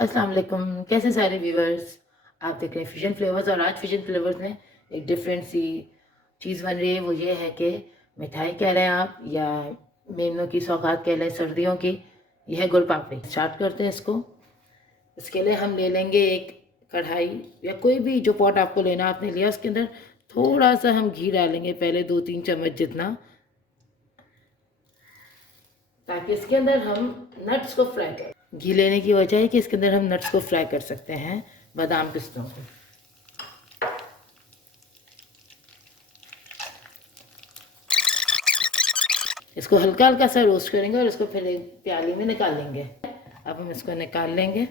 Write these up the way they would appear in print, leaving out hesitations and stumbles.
अस्सलाम वालेकुम। कैसे सारे व्यूवर्स, आप देख रहे हैं फिजन फ्लेवर्स। और आज फिजन फ्लेवर्स में एक डिफरेंट सी चीज़ बन रही है। वो ये है कि मिठाई कह रहे हैं आप या मेमनों की सौगात कह लें सर्दियों की, यह है गुड़ पापड़ी। स्टार्ट करते हैं इसको। इसके लिए हम ले लेंगे एक कढ़ाई या कोई भी जो पॉट आपको लेना आपने लिया, उसके अंदर थोड़ा सा हम घी डालेंगे, पहले 2-3 चम्मच जितना, ताकि इसके अंदर हम नट्स को फ्राई करें। घी लेने की वजह है कि इसके अंदर हम नट्स को फ्राई कर सकते हैं, बादाम पिस्तों को। इसको हल्का हल्का सा रोस्ट करेंगे और इसको फिर एक प्याली में निकाल लेंगे। अब हम इसको निकाल लेंगे।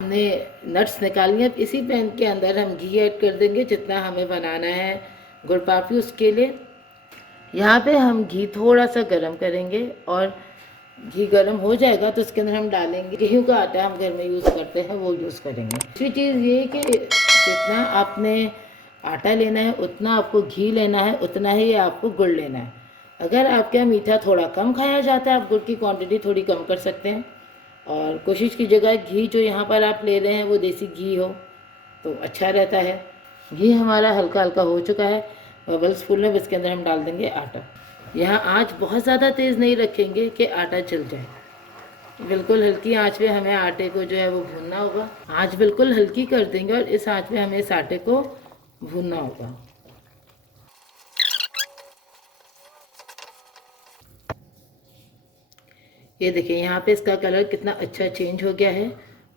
हमने नट्स निकाल लिए। अब इसी पैन के अंदर हम घी ऐड कर देंगे जितना हमें बनाना है गुड़ पापड़ी। उसके लिए यहाँ पे हम घी थोड़ा सा गरम करेंगे और घी गरम हो जाएगा तो इसके अंदर हम डालेंगे गेहूं का आटा, हम घर में यूज़ करते हैं वो यूज़ करेंगे। दूसरी चीज़ ये कि जितना आपने आटा लेना है उतना आपको घी लेना है, उतना ही आपको गुड़ लेना है। अगर आपके यहाँ मीठा थोड़ा कम खाया जाता है, आप गुड़ की क्वांटिटी थोड़ी कम कर सकते हैं। और कोशिश कीजिएगा घी जो यहाँ पर आप ले रहे हैं वो देसी घी हो तो अच्छा रहता है। घी हमारा हल्का हल्का हो चुका है, बबल्स फूलने। अब इसके अंदर हम डाल देंगे आटा। यहाँ आंच बहुत ज़्यादा तेज़ नहीं रखेंगे कि आटा जल जाए। बिल्कुल हल्की आंच पे हमें आटे को जो है वो भूनना होगा। आंच बिल्कुल हल्की कर देंगे और इस आंच पे हमें इस आटे को भूनना होगा। ये देखिए यहाँ पे इसका कलर कितना अच्छा चेंज हो गया है।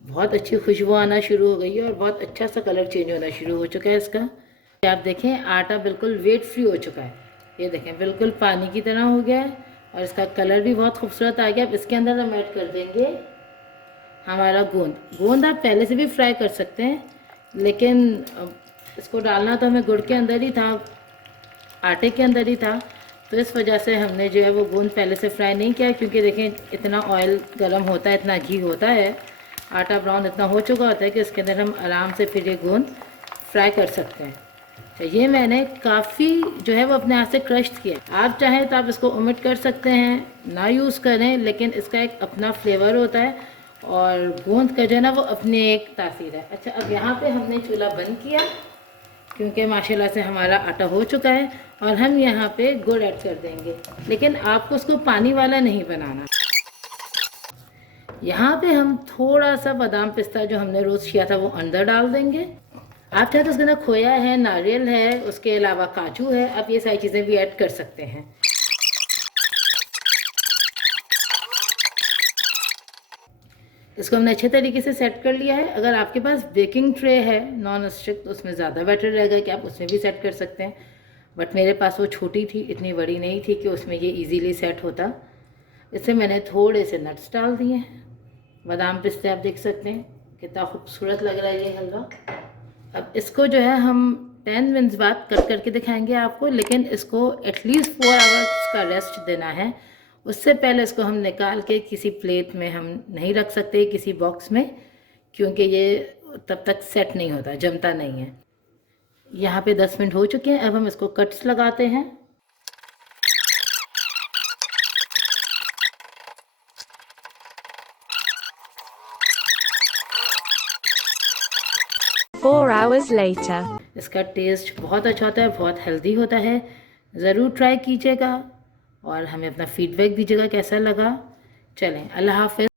बहुत अच्छी खुशबू आना शुरू हो गई है और बहुत अच्छा सा कलर चेंज होना शुरू हो चुका है इसका। आप देखें आटा बिल्कुल वेट फ्री हो चुका है। ये देखें बिल्कुल पानी की तरह हो गया है और इसका कलर भी बहुत खूबसूरत आ गया। अब इसके अंदर हम ऐड कर देंगे हमारा गोंद आप पहले से भी फ्राई कर सकते हैं, लेकिन इसको डालना तो हमें गुड़ के अंदर ही था, आटे के अंदर ही था, तो इस वजह से हमने जो है वो गोंद पहले से फ्राई नहीं किया। क्योंकि देखें इतना ऑयल गर्म होता है, इतना घी होता है, आटा ब्राउन इतना हो चुका होता है कि इसके अंदर हम आराम से फिर ये गोंद फ्राई कर सकते हैं। तो ये मैंने काफ़ी जो है वो अपने हाथ से क्रश किया। आप चाहें तो आप इसको ओमिट कर सकते हैं, ना यूज़ करें, लेकिन इसका एक अपना फ्लेवर होता है और गोंद का जो है ना वो अपनी एक तासीर है। अच्छा, अब यहाँ पे हमने चूल्हा बंद किया क्योंकि माशाल्लाह से हमारा आटा हो चुका है और हम यहाँ पे गुड़ ऐड कर देंगे, लेकिन आपको उसको पानी वाला नहीं बनाना। यहाँ पे हम थोड़ा सा बादाम पिस्ता जो हमने रोस्ट किया था वो अंदर डाल देंगे। आप चाहे तो उसके अंदर खोया है, नारियल है, उसके अलावा काजू है, आप ये सारी चीज़ें भी ऐड कर सकते हैं। इसको हमने अच्छे तरीके से सेट कर लिया है। अगर आपके पास बेकिंग ट्रे है नॉन स्टिक तो उसमें ज़्यादा बेटर रहेगा कि आप उसमें भी सेट कर सकते हैं, बट मेरे पास वो छोटी थी, इतनी बड़ी नहीं थी कि उसमें ये इजीली सेट होता। इससे मैंने थोड़े से नट्स डाल दिए हैं, बादाम पिस्ते। आप देख सकते हैं कितना खूबसूरत लग रहा है ये हलवा। अब इसको जो है हम 10 मिनट्स बाद कट करके दिखाएंगे आपको, लेकिन इसको एटलीस्ट 4 आवर्स का रेस्ट देना है। उससे पहले इसको हम निकाल के किसी प्लेट में हम नहीं रख सकते, किसी बॉक्स में, क्योंकि ये तब तक सेट नहीं होता, जमता नहीं है। यहाँ पे 10 मिनट हो चुके हैं। अब हम इसको कट्स लगाते हैं। Four hours later. इसका टेस्ट बहुत अच्छा होता है, बहुत हेल्दी होता है। ज़रूर ट्राई कीजिएगा और हमें अपना फीडबैक दीजिएगा कैसा लगा। चलें, अल्लाह हाफ़िज़।